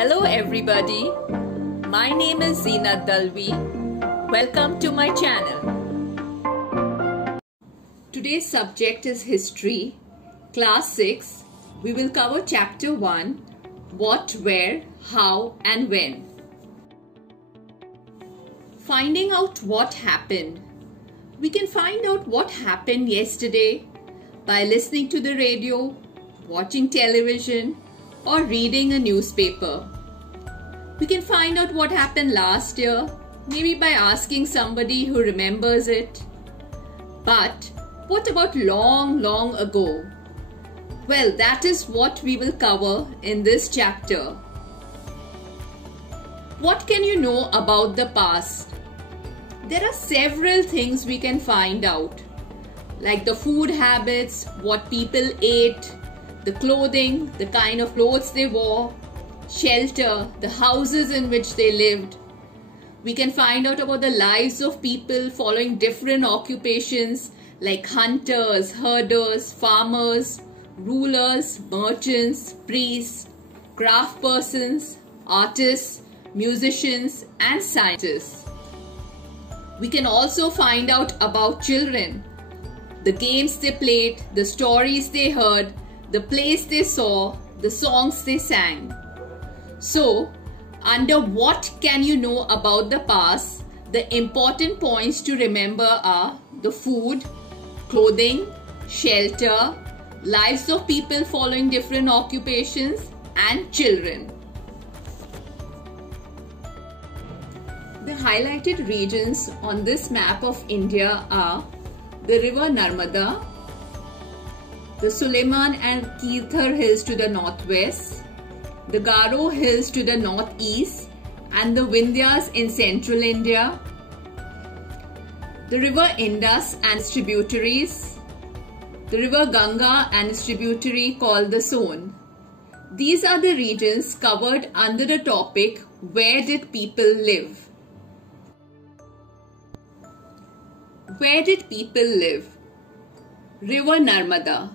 Hello everybody, my name is Zeenat Dalvi. Welcome to my channel. Today's subject is History, Class 6. We will cover Chapter 1, What, Where, How and When. Finding out what happened. We can find out what happened yesterday by listening to the radio, watching television, or reading a newspaper. We can find out what happened last year, maybe by asking somebody who remembers it. But what about long ago? Well, that is what we will cover in this chapter. What can you know about the past? There are several things we can find out, like the food habits, what people ate, the clothing, the kind of clothes they wore, shelter, the houses in which they lived. We can find out about the lives of people following different occupations like hunters, herders, farmers, rulers, merchants, priests, craft persons, artists, musicians, and scientists. We can also find out about children, the games they played, the stories they heard, the plays they saw, the songs they sang. So, under what can you know about the past, the important points to remember are the food, clothing, shelter, lives of people following different occupations, and children. The highlighted regions on this map of India are the river Narmada, the Suleiman and Kirthar hills to the northwest, the Garo hills to the northeast, and the Vindhyas in central India, the river Indus and its tributaries, the river Ganga and its tributary called the Son. These are the regions covered under the topic, Where did people live? Where did people live? River Narmada.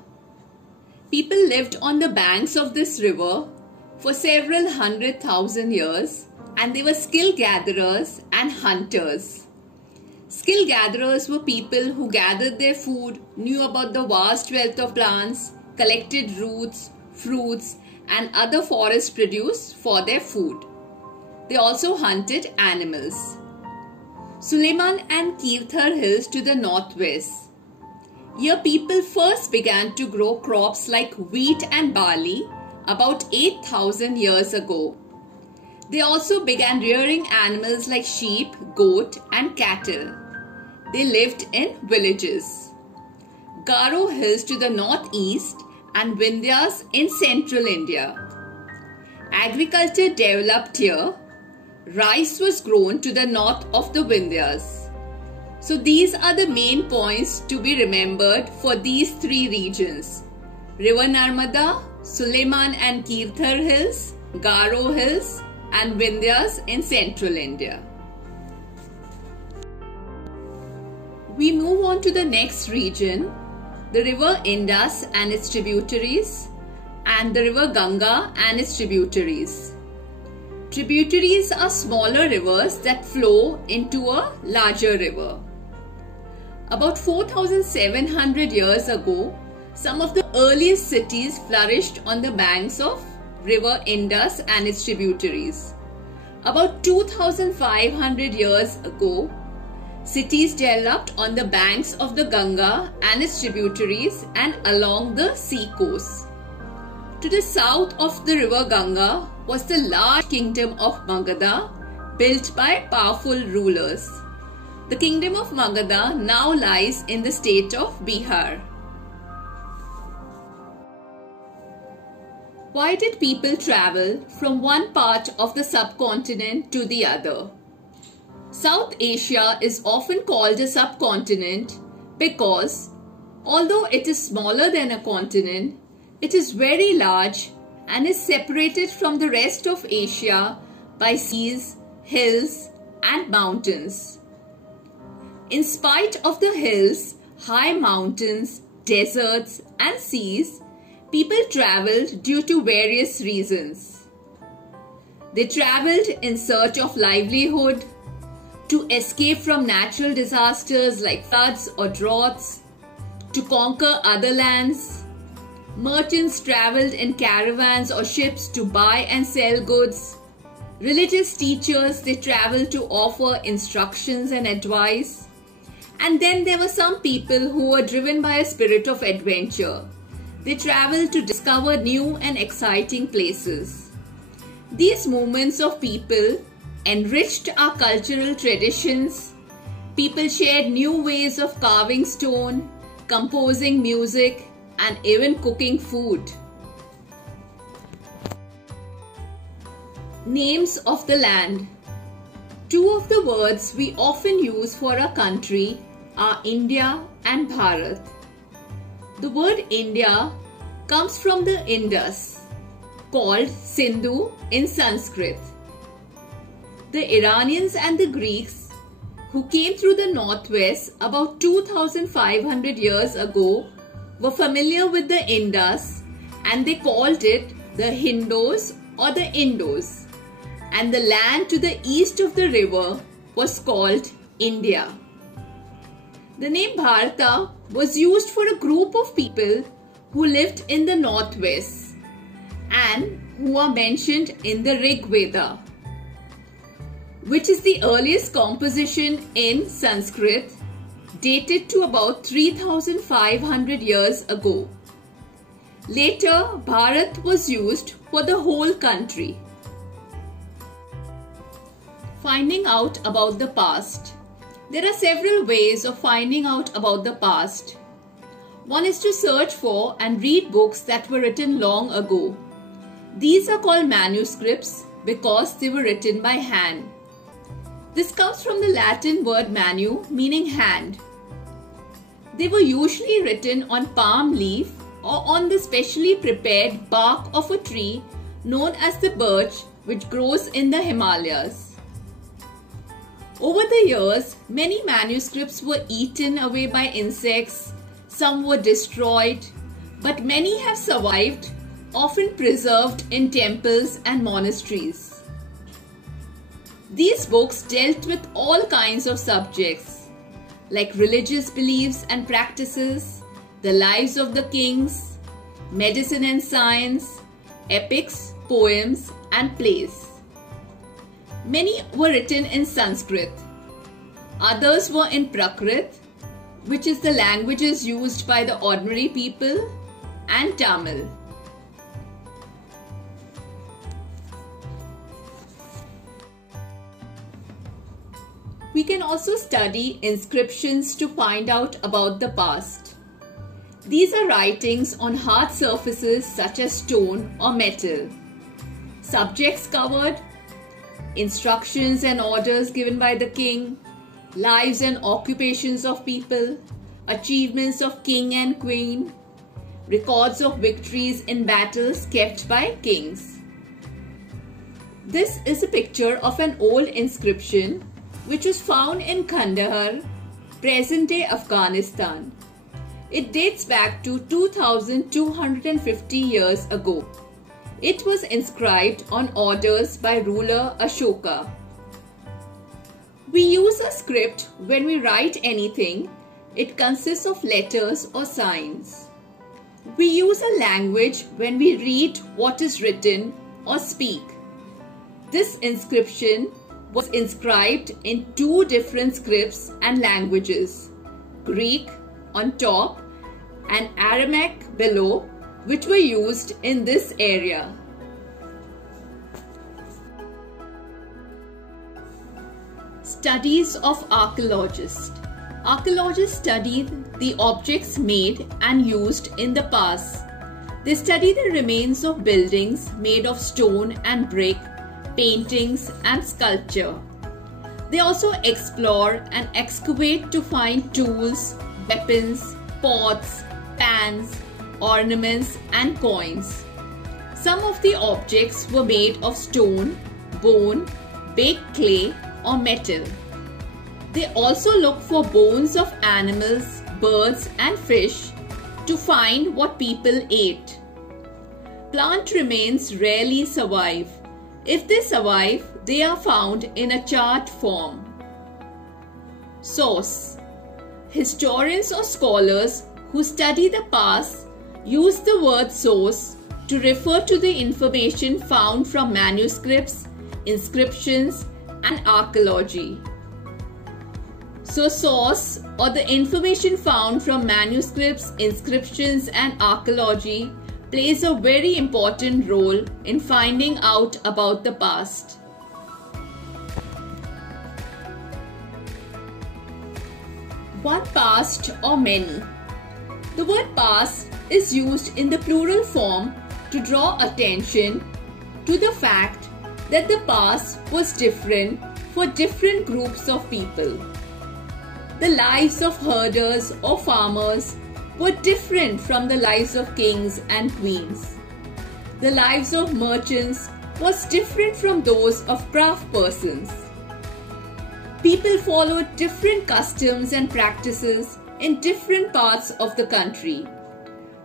People lived on the banks of this river for several 100,000 years, and they were skill gatherers and hunters. Skill gatherers were people who gathered their food, knew about the vast wealth of plants, collected roots, fruits, and other forest produce for their food. They also hunted animals. Suleiman and Kirthar hills to the northwest. Here people first began to grow crops like wheat and barley about 8,000 years ago. They also began rearing animals like sheep, goat and cattle. They lived in villages. Garo hills to the northeast and Vindhyas in central India. Agriculture developed here. Rice was grown to the north of the Vindhyas. So these are the main points to be remembered for these three regions: River Narmada, Suleiman and Kirthar hills, Garo hills, and Vindhyas in central India. We move on to the next region, the river Indus and its tributaries, and the river Ganga and its tributaries. Tributaries are smaller rivers that flow into a larger river. About 4,700 years ago, some of the earliest cities flourished on the banks of river Indus and its tributaries. About 2,500 years ago, cities developed on the banks of the Ganga and its tributaries and along the sea coast. To the south of the river Ganga was the large kingdom of Magadha, built by powerful rulers. The kingdom of Magadha now lies in the state of Bihar. Why did people travel from one part of the subcontinent to the other? South Asia is often called a subcontinent because, although it is smaller than a continent, it is very large and is separated from the rest of Asia by seas, hills, and mountains. In spite of the hills, high mountains, deserts, and seas, people traveled due to various reasons. They traveled in search of livelihood, to escape from natural disasters like floods or droughts, to conquer other lands. Merchants traveled in caravans or ships to buy and sell goods. Religious teachers, they traveled to offer instructions and advice. And then there were some people who were driven by a spirit of adventure. They traveled to discover new and exciting places. These movements of people enriched our cultural traditions. People shared new ways of carving stone, composing music, and even cooking food. Names of the land. Two of the words we often use for a country are India and Bharat. The word India comes from the Indus, called Sindhu in Sanskrit. The Iranians and the Greeks, who came through the northwest about 2,500 years ago, were familiar with the Indus and they called it the Hindos or the Indos. And the land to the east of the river was called India. The name Bharata was used for a group of people who lived in the northwest and who are mentioned in the Rig Veda, which is the earliest composition in Sanskrit, dated to about 3,500 years ago. Later, Bharat was used for the whole country. Finding out about the past. There are several ways of finding out about the past. One is to search for and read books that were written long ago. These are called manuscripts because they were written by hand. This comes from the Latin word manu, meaning hand. They were usually written on palm leaf or on the specially prepared bark of a tree known as the birch, which grows in the Himalayas. Over the years, many manuscripts were eaten away by insects, some were destroyed, but many have survived, often preserved in temples and monasteries. These books dealt with all kinds of subjects, like religious beliefs and practices, the lives of the kings, medicine and science, epics, poems, and plays. Many were written in Sanskrit. Others were in Prakrit, which is the languages used by the ordinary people, and Tamil. We can also study inscriptions to find out about the past. These are writings on hard surfaces such as stone or metal. Subjects covered, instructions and orders given by the king, lives and occupations of people, achievements of king and queen, records of victories in battles kept by kings. This is a picture of an old inscription which was found in Kandahar, present-day Afghanistan. It dates back to 2,250 years ago. It was inscribed on orders by ruler Ashoka. We use a script when we write anything. It consists of letters or signs. We use a language when we read what is written or speak. This inscription was inscribed in two different scripts and languages, Greek on top and Aramaic below, which were used in this area. Studies of archaeologists. Archaeologists study the objects made and used in the past. They study the remains of buildings made of stone and brick, paintings and sculpture. They also explore and excavate to find tools, weapons, pots, pans, ornaments and coins. Some of the objects were made of stone, bone, baked clay or metal. They also look for bones of animals, birds and fish to find what people ate. Plant remains rarely survive If they survive, they are found in a chart form. Source. Historians or scholars who study the past use the word source to refer to the information found from manuscripts, inscriptions, and archaeology. So source, or the information found from manuscripts, inscriptions, and archaeology, plays a very important role in finding out about the past. One past or many. The word past is used in the plural form to draw attention to the fact that the past was different for different groups of people. The lives of herders or farmers were different from the lives of kings and queens. The lives of merchants was different from those of craft persons. People followed different customs and practices in different parts of the country.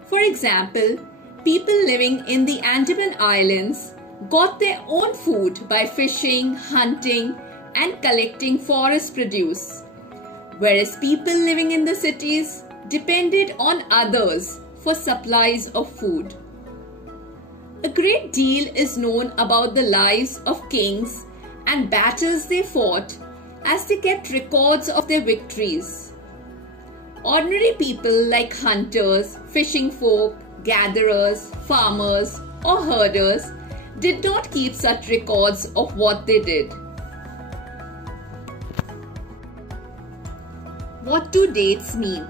For example, people living in the Andaman Islands got their own food by fishing, hunting, and collecting forest produce, whereas people living in the cities depended on others for supplies of food. A great deal is known about the lives of kings and battles they fought, as they kept records of their victories. Ordinary people like hunters, fishing folk, gatherers, farmers, or herders did not keep such records of what they did. What do dates mean?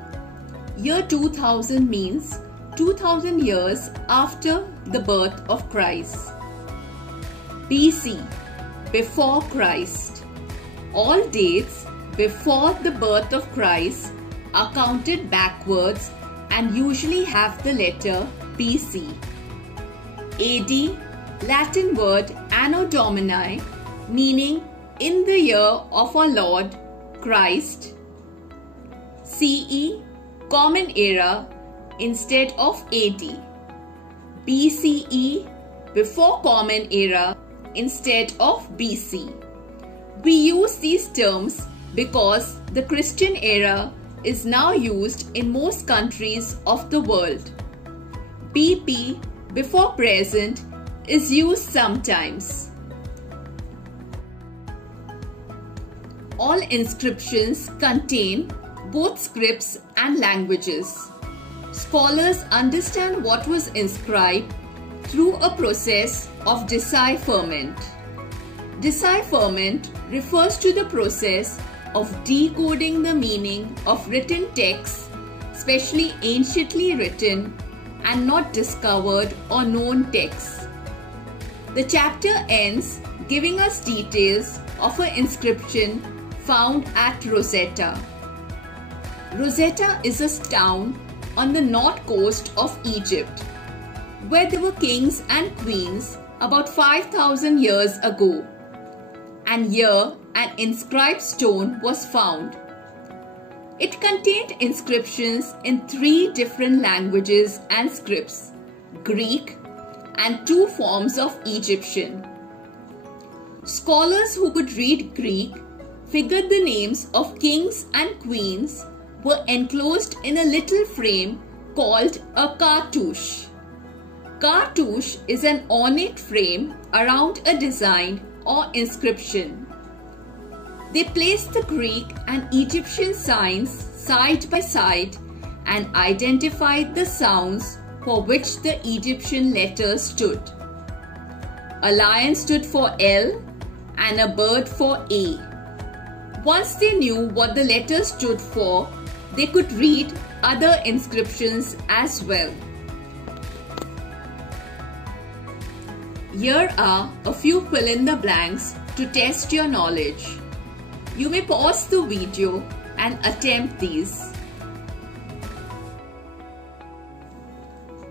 Year 2000 means 2000 years after the birth of Christ. BC, before Christ. All dates before the birth of Christ are counted backwards and usually have the letter BC. AD, Latin word Anno Domini, meaning in the year of our Lord Christ. CE, Common Era instead of AD. BCE, before Common Era instead of BC. We use these terms because the Christian era is now used in most countries of the world. BP, before present, is used sometimes. All inscriptions contain both scripts and languages. Scholars understand what was inscribed through a process of decipherment. Decipherment refers to the process of decoding the meaning of written texts, especially anciently written and not discovered or known texts. The chapter ends giving us details of an inscription found at Rosetta. Rosetta is a town on the north coast of Egypt, where there were kings and queens about 5,000 years ago. And here an inscribed stone was found. It contained inscriptions in 3 different languages and scripts, Greek and 2 forms of Egyptian. Scholars who could read Greek figured the names of kings and queens were enclosed in a little frame called a cartouche. Cartouche is an ornate frame around a design or inscription. They placed the Greek and Egyptian signs side by side and identified the sounds for which the Egyptian letters stood. A lion stood for L and a bird for A. Once they knew what the letters stood for, they could read other inscriptions as well. Here are a few fill-in-the-blanks to test your knowledge. You may pause the video and attempt these.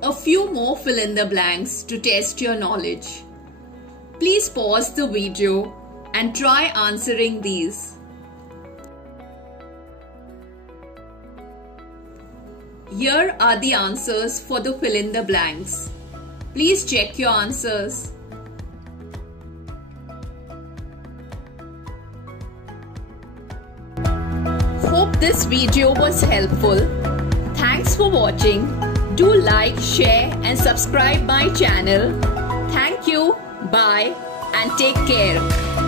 A few more fill-in-the-blanks to test your knowledge. Please pause the video and try answering these. Here are the answers for the fill-in-the-blanks. Please check your answers. this video was helpful. Thanks for watching. Do like, share and subscribe my channel. Thank you. Bye and take care.